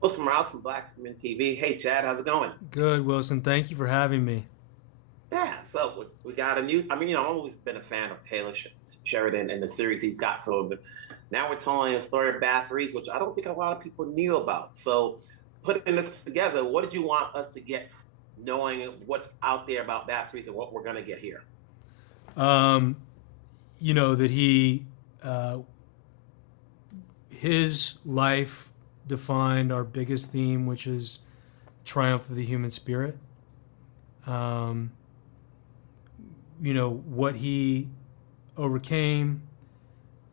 Wilson Morales from Black from MTV. Hey, Chad, how's it going? Good, Wilson. Thank you for having me. Yeah, so we got a new. I mean, I've always been a fan of Taylor Sheridan and the series he's got. So now we're telling a story of Bass Reeves, which I don't think a lot of people knew about. So putting this together, what did you want us to get, knowing what's out there about Bass Reeves and what we're going to get here? Um, that uh, his life defined our biggest theme, which is triumph of the human spirit. Um, what he overcame,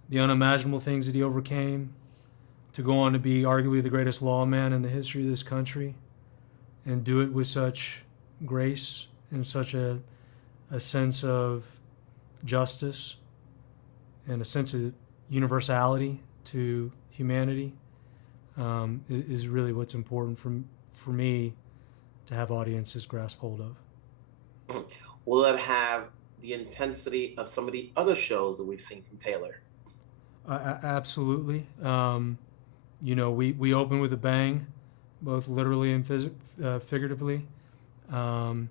the unimaginable things that he overcame, to go on to be arguably the greatest lawman in the history of this country, and do it with such grace and such a sense of justice and a sense of universality to humanity, is really what's important for me to have audiences grasp hold of. Will it have the intensity of some of the other shows that we've seen from Taylor? Absolutely. We open with a bang, both literally and figuratively. Um,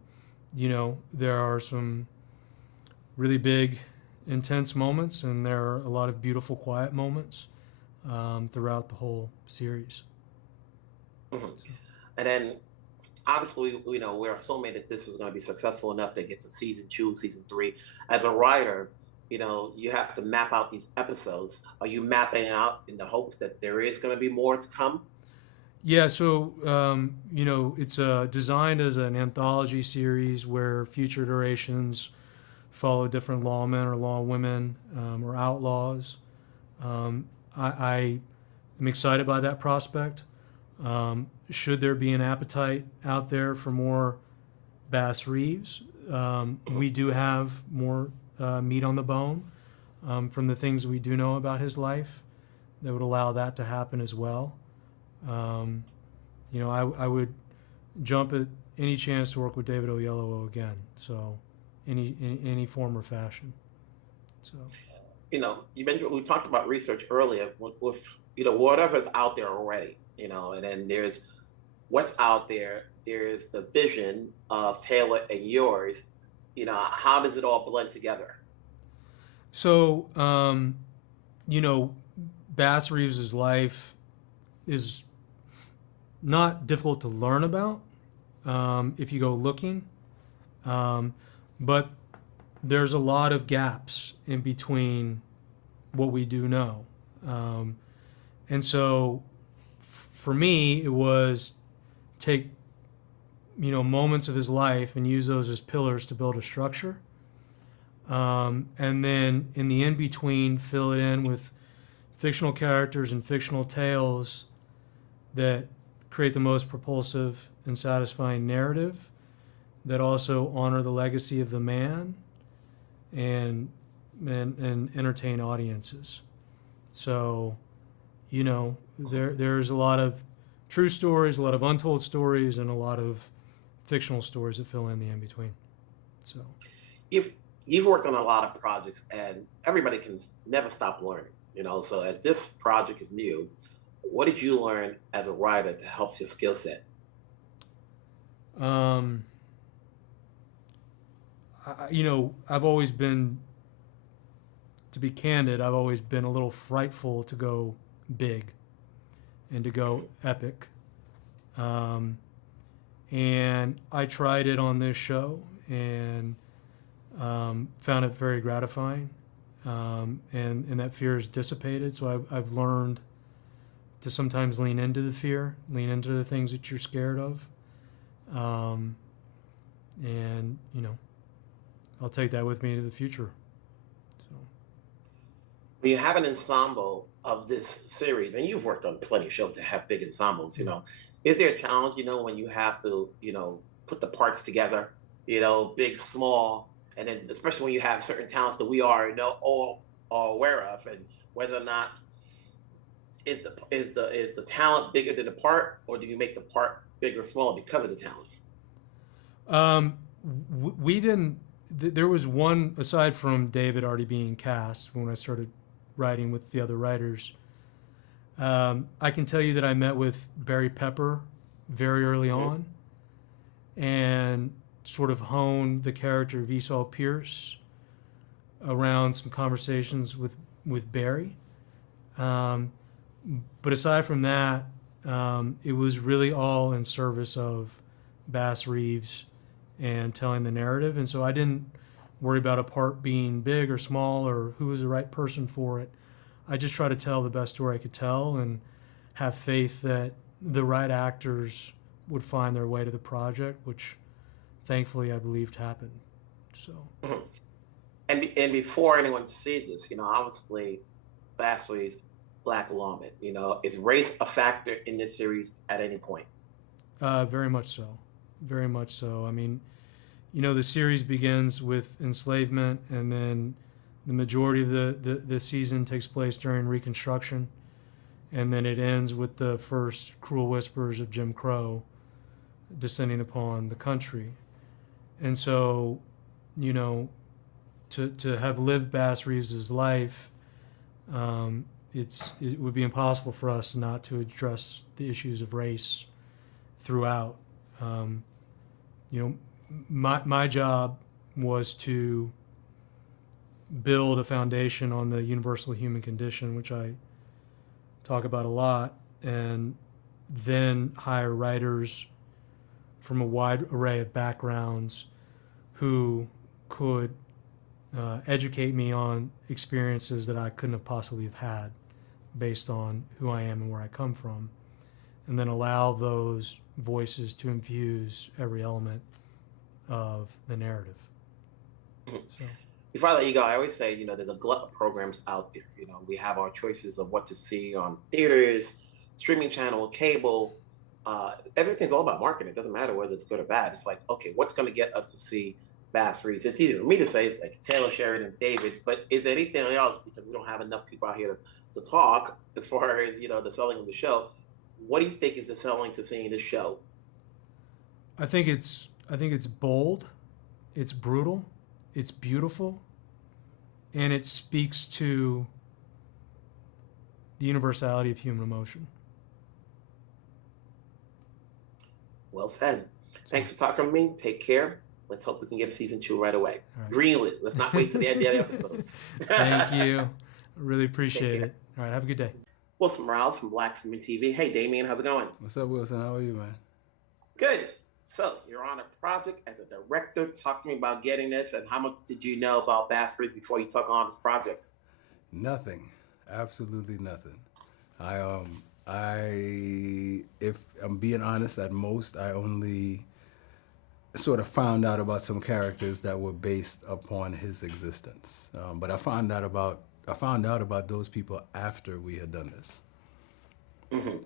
there are some really big, intense moments, and there are a lot of beautiful, quiet moments throughout the whole series. Mhm. And then obviously, we're assuming that this is going to be successful enough to get to season two, season three. As a writer, you have to map out these episodes. Are you mapping out in the hopes that there is going to be more to come? Yeah, so it's designed as an anthology series where future iterations follow different lawmen or lawwomen, or outlaws. I am excited by that prospect. Should there be an appetite out there for more Bass Reeves, we do have more meat on the bone from the things we do know about his life that would allow that to happen as well. Um, I would jump at any chance to work with David Oyelowo again. So, any form or fashion. So, You mentioned we talked about research earlier with whatever's out there already, and then there's what's out there. There's the vision of Taylor and yours. How does it all blend together? so, you know, Bass Reeves' life is not difficult to learn about if you go looking, um, but there's a lot of gaps in between what we do know. Um, and so for me, it was take moments of his life and use those as pillars to build a structure, and then in the in between, fill it in with fictional characters and fictional tales that create the most propulsive and satisfying narrative that also honor the legacy of the man and and entertain audiences. So, there's a lot of true stories, a lot of untold stories, and a lot of fictional stories that fill in the in between. So, You've you've worked on a lot of projects, and everybody can never stop learning. So as this project is new, what did you learn as a writer that helps your skill set? um, I've always been, to be candid, I've always been a little frightful to go big and to go epic. Um, and I tried it on this show and found it very gratifying. And that fear is dissipated. So I've learned to sometimes lean into the fear, lean into the things that you're scared of. Um, and, I'll take that with me into the future. So, When you have an ensemble of this series, and you've worked on plenty of shows that have big ensembles, yeah. is there a challenge, when you have to, put the parts together, big, small, and then especially when you have certain talents that we are, all are aware of, and whether or not is the talent bigger than the part, or do you make the part bigger or smaller because of the talent? Um, we didn't. There was one aside from David already being cast when I started writing with the other writers. I can tell you that I met with Barry Pepper very early on and sort of honed the character of Esau Pierce around some conversations with Barry. But aside from that, it was really all in service of Bass Reeves and telling the narrative. And so I didn't worry about a part being big or small or who was the right person for it. I just try to tell the best story I could tell and have faith that the right actors would find their way to the project, which thankfully I believed happened. So, and before anyone sees this, obviously, Bass Reeves, Black lawman. Is race a factor in this series at any point? Very much so. Very much so. I mean, the series begins with enslavement, and then the majority of the season takes place during Reconstruction, and then it ends with the first cruel whispers of Jim Crow descending upon the country. And so, to have lived Bass Reeves' life, it would be impossible for us not to address the issues of race throughout. My job was to build a foundation on the universal human condition, which I talk about a lot, and then hire writers from a wide array of backgrounds who could educate me on experiences that I couldn't have possibly have had based on who I am and where I come from, and then allow those voices to infuse every element of the narrative. So. Before I let you go, I always say, there's a glut of programs out there. We have our choices of what to see on theaters, streaming channel, cable. Everything's all about marketing. It doesn't matter whether it's good or bad. It's like, okay, what's going to get us to see Bass Reeves? It's easy for me to say, it's like Taylor Sheridan, David, but is there anything else, because we don't have enough people out here to talk as far as, the selling of the show? What do you think is the selling to seeing this show? I think it's bold, it's brutal, it's beautiful, and it speaks to the universality of human emotion. Well said. Thanks for talking to me. Take care. Let's hope we can get a season 2 right away. Right. Greenlit. Let's not wait till the end of the episodes. Thank you. I really appreciate it. All right. Have a good day. Wilson Morales from Black Film TV. Hey, Damian. How's it going? What's up, Wilson? How are you, man? Good. So you're on a project as a director. Talk to me about getting this, and how much did you know about Bass Reeves before you took on this project? Nothing. Absolutely nothing. If I'm being honest, at most, I only sort of found out about some characters that were based upon his existence. But I found out about those people after we had done this. Mm-hmm.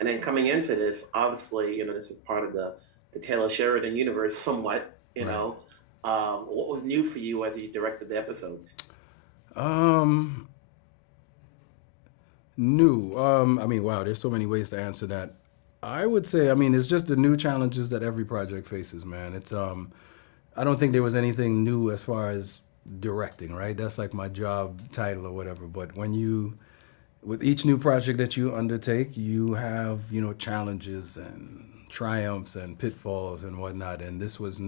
And then coming into this, obviously, this is part of the Taylor Sheridan universe somewhat, you know. What was new for you as you directed the episodes? New. Wow, there's so many ways to answer that. I would say, it's just the new challenges that every project faces, man. It's, I don't think there was anything new as far as directing, right? That's like my job title or whatever. But with each new project that you undertake, you have, challenges and triumphs and pitfalls and whatnot. And this was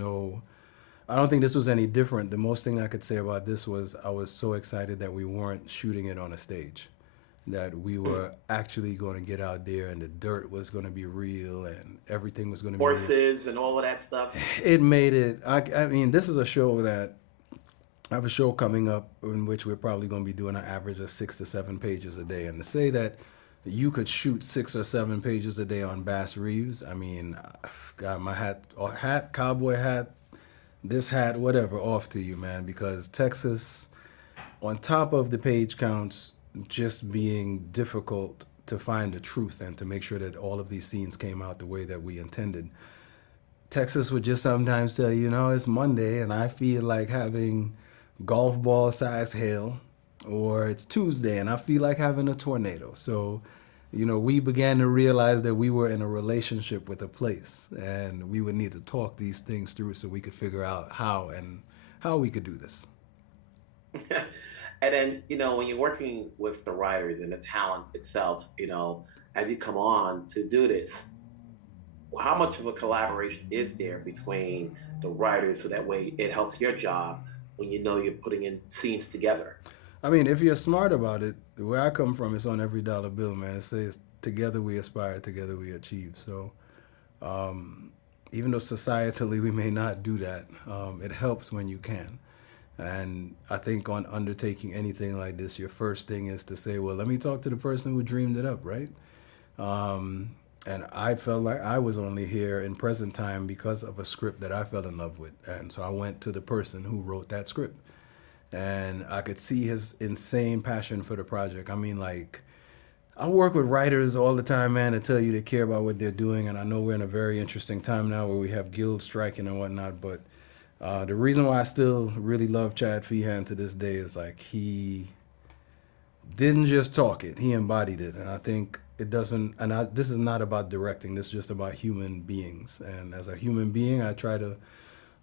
I don't think this was any different. The most thing I could say about this was I was so excited that we weren't shooting it on a stage, that we were actually going to get out there and the dirt was going to be real and everything was going to be horses and all of that stuff. It made it, this is a show that, I have a show coming up in which we're probably going to be doing an average of 6 to 7 pages a day. And to say that you could shoot 6 or 7 pages a day on Bass Reeves, got my hat, cowboy hat, this hat, whatever, off to you, man, because Texas, on top of the page counts, just being difficult to find the truth and to make sure that all of these scenes came out the way that we intended. Texas would just sometimes tell you, it's Monday and I feel like having golf ball size hail, or it's Tuesday and I feel like having a tornado. So, we began to realize that we were in a relationship with a place and we would need to talk these things through so we could figure out how we could do this. And then, when you're working with the writers and the talent itself, as you come on to do this, how much of a collaboration is there between the writers so that way it helps your job when you're putting in scenes together? I mean, if you're smart about it, where I come from, it's on every dollar bill, man. It says, together we aspire, together we achieve. So even though societally we may not do that, it helps when you can. And I think on undertaking anything like this, your first thing is to say, well, let me talk to the person who dreamed it up, right? And I felt like I was only here in present time because of a script that I fell in love with. And so I went to the person who wrote that script. And I could see his insane passion for the project. I mean, like, I work with writers all the time, man, to tell you they care about what they're doing. And I know we're in a very interesting time now where we have guilds striking and whatnot. But the reason why I still really love Chad Feehan to this day is, like, he didn't just talk it, he embodied it. And I think it doesn't, this is not about directing, this is just about human beings. And as a human being, I try to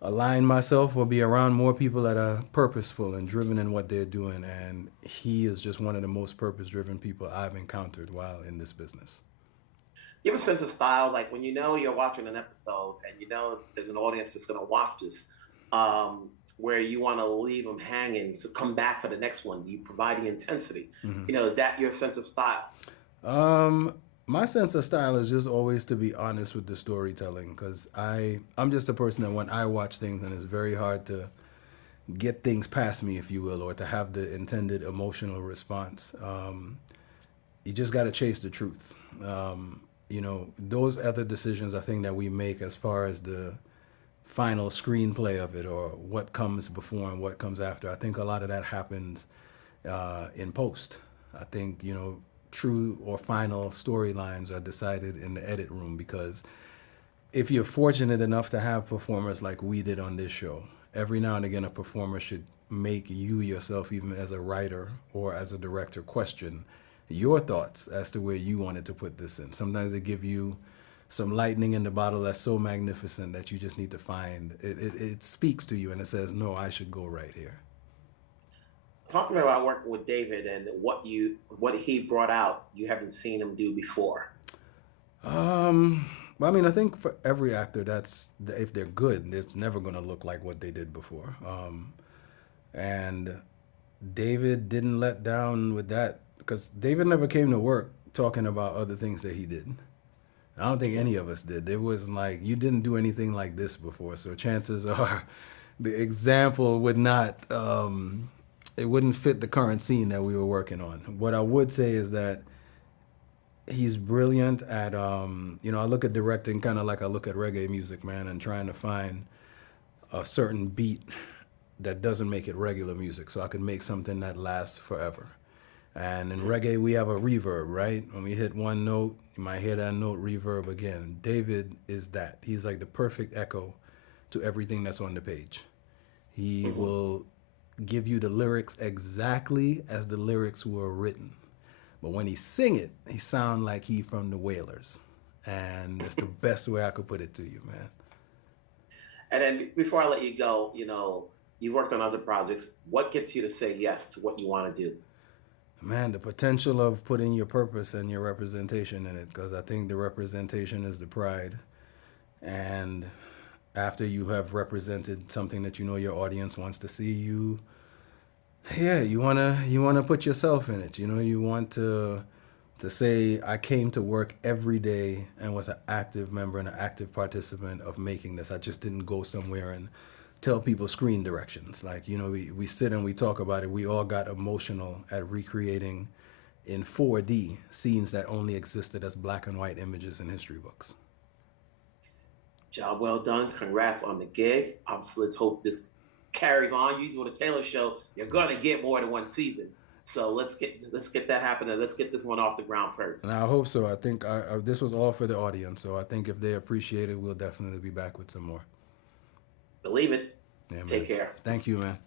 align myself or be around more people that are purposeful and driven in what they're doing. And he is just one of the most purpose-driven people I've encountered while in this business. You have a sense of style, like when you're watching an episode and there's an audience that's going to watch this, where you want to leave them hanging, so come back for the next one. You provide the intensity. Mm-hmm. Is that your sense of style? My sense of style is just always to be honest with the storytelling, because I'm just a person that when I watch things and it's very hard to get things past me, if you will, or to have the intended emotional response, you just got to chase the truth. Those other decisions I think that we make as far as the final screenplay of it or what comes before and what comes after, I think a lot of that happens in post. I think, true or final storylines are decided in the edit room, because if you're fortunate enough to have performers like we did on this show, every now and again a performer should make you yourself, even as a writer or as a director, question your thoughts as to where you wanted to put this in. Sometimes they give you some lightning in the bottle that's so magnificent that you just need to find it speaks to you and it says, no, I should go right here. Talking about working with David and what he brought out, you haven't seen him do before. Well, I mean, I think for every actor, if they're good, it's never going to look like what they did before. And David didn't let down with that, because David never came to work talking about other things that he did. I don't think any of us did. It was like, you didn't do anything like this before, so chances are the example would not, it wouldn't fit the current scene that we were working on. What I would say is that he's brilliant at, I look at directing kind of like I look at reggae music, man, and trying to find a certain beat that doesn't make it regular music, so I could make something that lasts forever. And in reggae, we have a reverb, right? When we hit one note, you might hear that note reverb again. David is that. He's like the perfect echo to everything that's on the page. He will give you the lyrics exactly as the lyrics were written. But when he sing it, he sound like he from the Wailers. And that's the best way I could put it to you, man. And then before I let you go, you've worked on other projects. What gets you to say yes to what you want to do? Man, the potential of putting your purpose and your representation in it, because I think the representation is the pride. And after you have represented something that your audience wants to see, you wanna put yourself in it. You want to say, I came to work every day and was an active member and an active participant of making this. I just didn't go somewhere and tell people screen directions. Like, we sit and we talk about it. We all got emotional at recreating in 4D scenes that only existed as black and white images in history books. Job well done. Congrats on the gig. Obviously, let's hope this carries on. Usually with a Taylor show, you're gonna get more than one season. So let's get that happening. Let's get this one off the ground first. And I hope so. I think this was all for the audience. So I think if they appreciate it, we'll definitely be back with some more. Believe it. Yeah, Take care. Thank you, man.